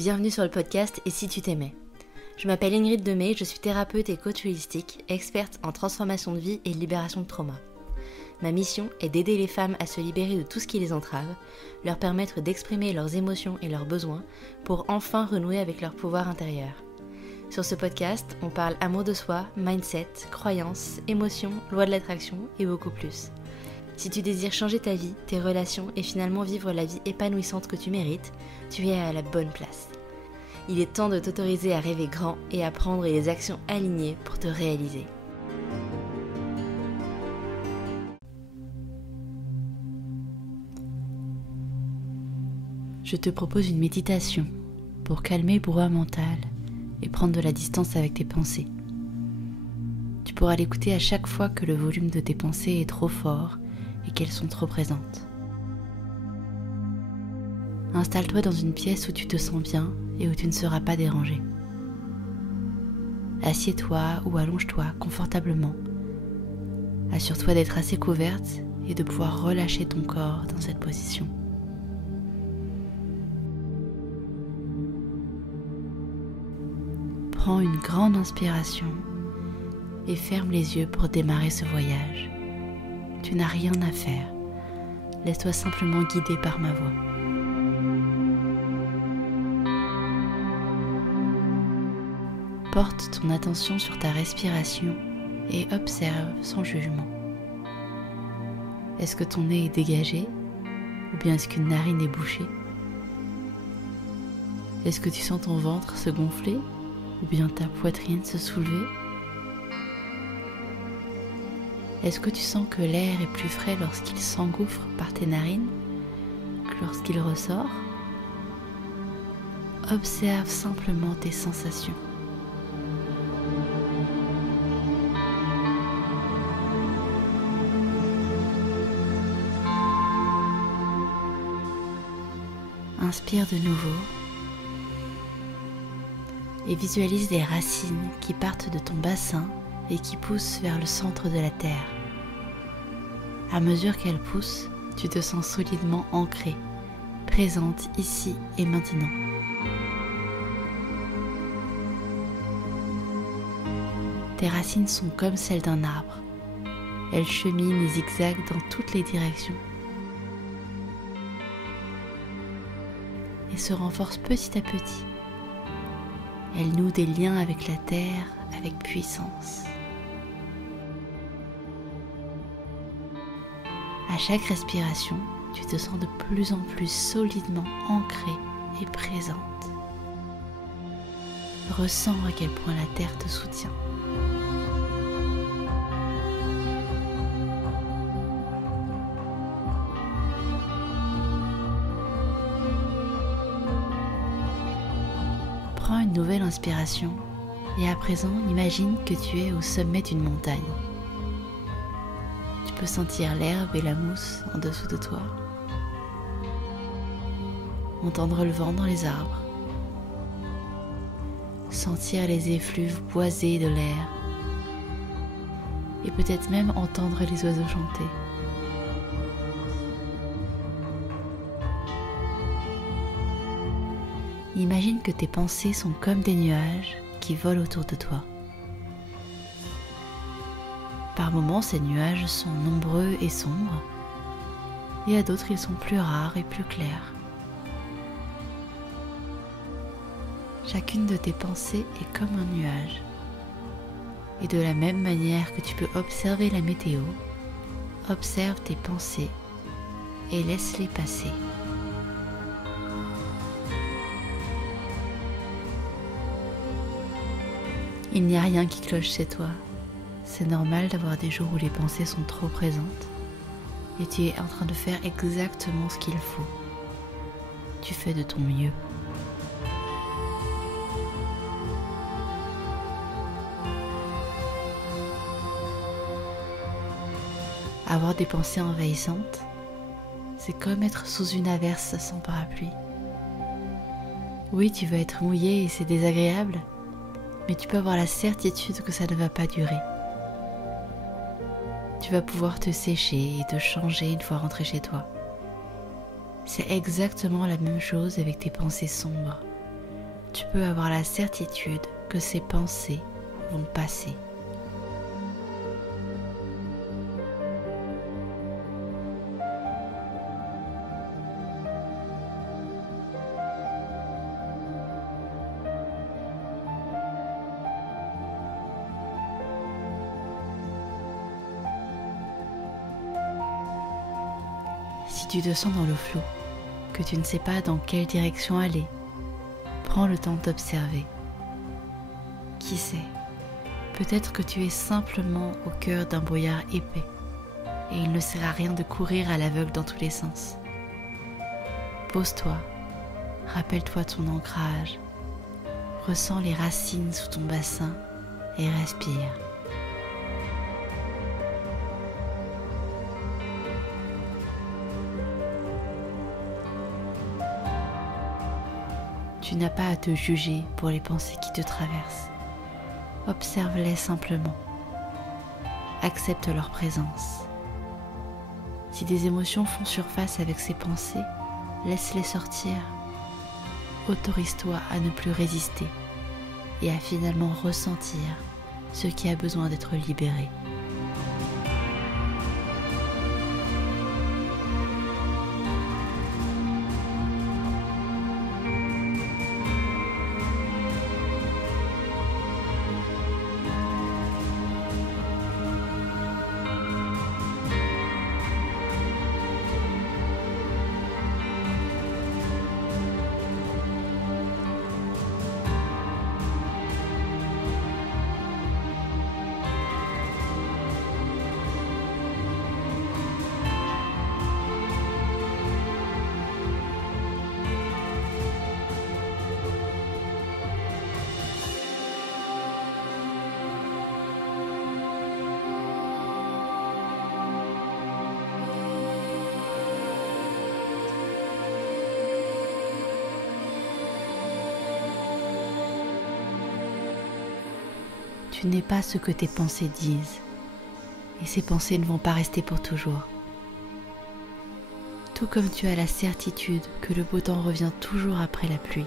Bienvenue sur le podcast Et si tu t'aimais. Je m'appelle Ingrid Demey, je suis thérapeute et coach holistique, experte en transformation de vie et libération de trauma. Ma mission est d'aider les femmes à se libérer de tout ce qui les entrave, leur permettre d'exprimer leurs émotions et leurs besoins pour enfin renouer avec leur pouvoir intérieur. Sur ce podcast, on parle amour de soi, mindset, croyances, émotions, loi de l'attraction et beaucoup plus. Si tu désires changer ta vie, tes relations et finalement vivre la vie épanouissante que tu mérites, tu es à la bonne place. Il est temps de t'autoriser à rêver grand et à prendre les actions alignées pour te réaliser. Je te propose une méditation pour calmer le brouhaha mental et prendre de la distance avec tes pensées. Tu pourras l'écouter à chaque fois que le volume de tes pensées est trop fort et qu'elles sont trop présentes. Installe-toi dans une pièce où tu te sens bien et où tu ne seras pas dérangé. Assieds-toi ou allonge-toi confortablement. Assure-toi d'être assez couverte et de pouvoir relâcher ton corps dans cette position. Prends une grande inspiration et ferme les yeux pour démarrer ce voyage. Tu n'as rien à faire. Laisse-toi simplement guider par ma voix. Porte ton attention sur ta respiration et observe sans jugement. Est-ce que ton nez est dégagé ou bien est-ce qu'une narine est bouchée? Est-ce que tu sens ton ventre se gonfler ou bien ta poitrine se soulever? Est-ce que tu sens que l'air est plus frais lorsqu'il s'engouffre par tes narines que lorsqu'il ressort? Observe simplement tes sensations. Inspire de nouveau et visualise des racines qui partent de ton bassin et qui poussent vers le centre de la terre. À mesure qu'elles poussent, tu te sens solidement ancrée, présente ici et maintenant. Tes racines sont comme celles d'un arbre. Elles cheminent et zigzaguent dans toutes les directions et se renforcent petit à petit. Elles nouent des liens avec la terre avec puissance. À chaque respiration, tu te sens de plus en plus solidement ancrée et présente. Ressens à quel point la terre te soutient. Prends une nouvelle inspiration et à présent, imagine que tu es au sommet d'une montagne. Tu peux sentir l'herbe et la mousse en dessous de toi, entendre le vent dans les arbres, sentir les effluves boisés de l'air et peut-être même entendre les oiseaux chanter. Imagine que tes pensées sont comme des nuages qui volent autour de toi. Par moments, ces nuages sont nombreux et sombres, et à d'autres, ils sont plus rares et plus clairs. Chacune de tes pensées est comme un nuage. Et de la même manière que tu peux observer la météo, observe tes pensées et laisse-les passer. Il n'y a rien qui cloche chez toi. C'est normal d'avoir des jours où les pensées sont trop présentes et tu es en train de faire exactement ce qu'il faut. Tu fais de ton mieux. Avoir des pensées envahissantes, c'est comme être sous une averse sans parapluie. Oui, tu vas être mouillé et c'est désagréable, mais tu peux avoir la certitude que ça ne va pas durer. Tu vas pouvoir te sécher et te changer une fois rentré chez toi. C'est exactement la même chose avec tes pensées sombres. tu peux avoir la certitude que ces pensées vont passer. Si tu te sens dans le flou, que tu ne sais pas dans quelle direction aller, prends le temps d'observer. Qui sait, peut-être que tu es simplement au cœur d'un brouillard épais et il ne sert à rien de courir à l'aveugle dans tous les sens. Pose-toi, rappelle-toi ton ancrage, ressens les racines sous ton bassin et respire. Tu n'as pas à te juger pour les pensées qui te traversent. Observe-les simplement. Accepte leur présence. Si des émotions font surface avec ces pensées, laisse-les sortir. Autorise-toi à ne plus résister et à finalement ressentir ce qui a besoin d'être libéré. Tu n'es pas ce que tes pensées disent, et ces pensées ne vont pas rester pour toujours. Tout comme tu as la certitude que le beau temps revient toujours après la pluie,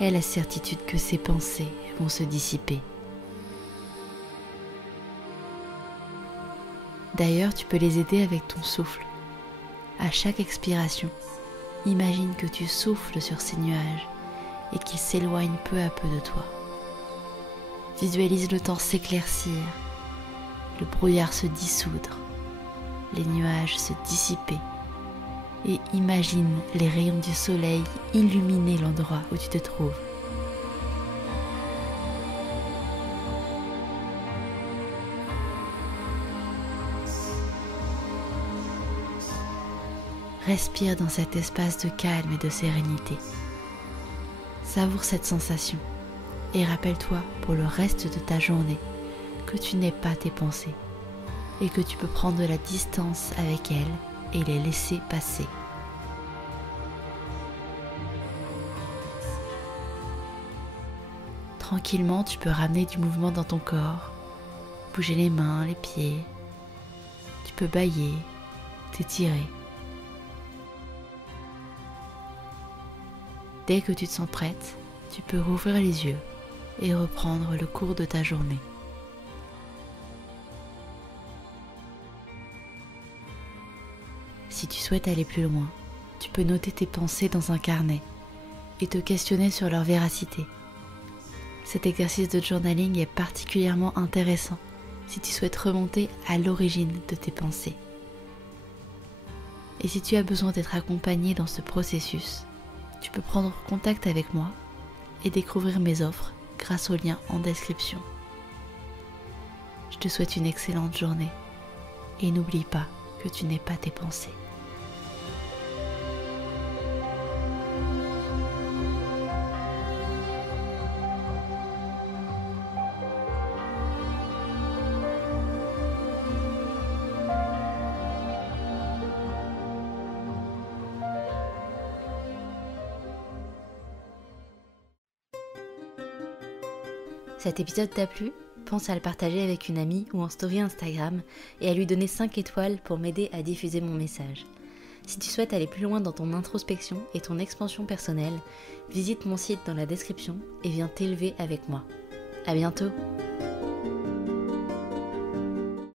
aie la certitude que ces pensées vont se dissiper. D'ailleurs, tu peux les aider avec ton souffle. À chaque expiration, imagine que tu souffles sur ces nuages et qu'ils s'éloignent peu à peu de toi. Visualise le temps s'éclaircir, le brouillard se dissoudre, les nuages se dissiper et imagine les rayons du soleil illuminer l'endroit où tu te trouves. Respire dans cet espace de calme et de sérénité. Savoure cette sensation. Et rappelle-toi pour le reste de ta journée que tu n'es pas tes pensées et que tu peux prendre de la distance avec elles et les laisser passer. Tranquillement, tu peux ramener du mouvement dans ton corps, bouger les mains, les pieds. Tu peux bâiller, t'étirer. Dès que tu te sens prête, tu peux rouvrir les yeux et reprendre le cours de ta journée. Si tu souhaites aller plus loin, tu peux noter tes pensées dans un carnet et te questionner sur leur véracité. Cet exercice de journaling est particulièrement intéressant si tu souhaites remonter à l'origine de tes pensées. Et si tu as besoin d'être accompagné dans ce processus, tu peux prendre contact avec moi et découvrir mes offres grâce au lien en description. Je te souhaite une excellente journée et n'oublie pas que tu n'es pas tes pensées. Cet épisode t'a plu ? Pense à le partager avec une amie ou en story Instagram et à lui donner 5 étoiles pour m'aider à diffuser mon message. Si tu souhaites aller plus loin dans ton introspection et ton expansion personnelle, visite mon site dans la description et viens t'élever avec moi. À bientôt!